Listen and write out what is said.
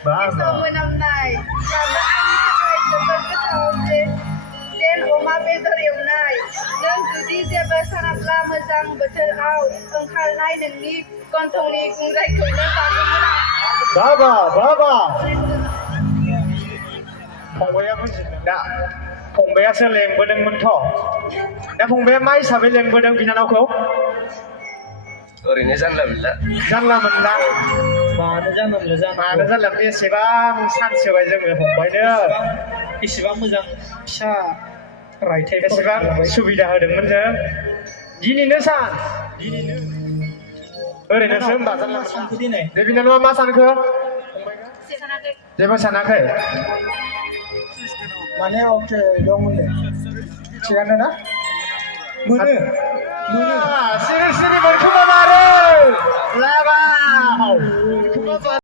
Besok menamnai. Karena ani sekai sebab ketau jen oma bedor ewnai. Nang जुदि जेबो सानाब्ला मोजां बोथोराव ओंखारनाय नोंनि गन्थंनि गुंग्रायखौनो जागौमोन आं। बाबा बाबा फंबाया बुजिदों दा फंबायासो लेंबोदोंमोनथ' दा फंबाया मा हिसाबै लेंबोदों बिनानावखौ ओरैनो जानला मोनला जानला मोनला मानो जानला मोनला जानो मानो जानला मोनला एसेबां सान्स होबाय जोङो फंबायनो इसेबां मोजां फिसा रायथाइ एसेबां सुबिदा होदोंमोन जों दिनैनो सान दिनैनो ओरैनोसो होनबा जानला मोनला सानखौ दिनै दे बिनानावा मा सानखो सानाखै जेबो सानाखै माने अके दं होनदों थिगानो ना मोनो सिरि सिरि मोनखोमा मारो लाबाव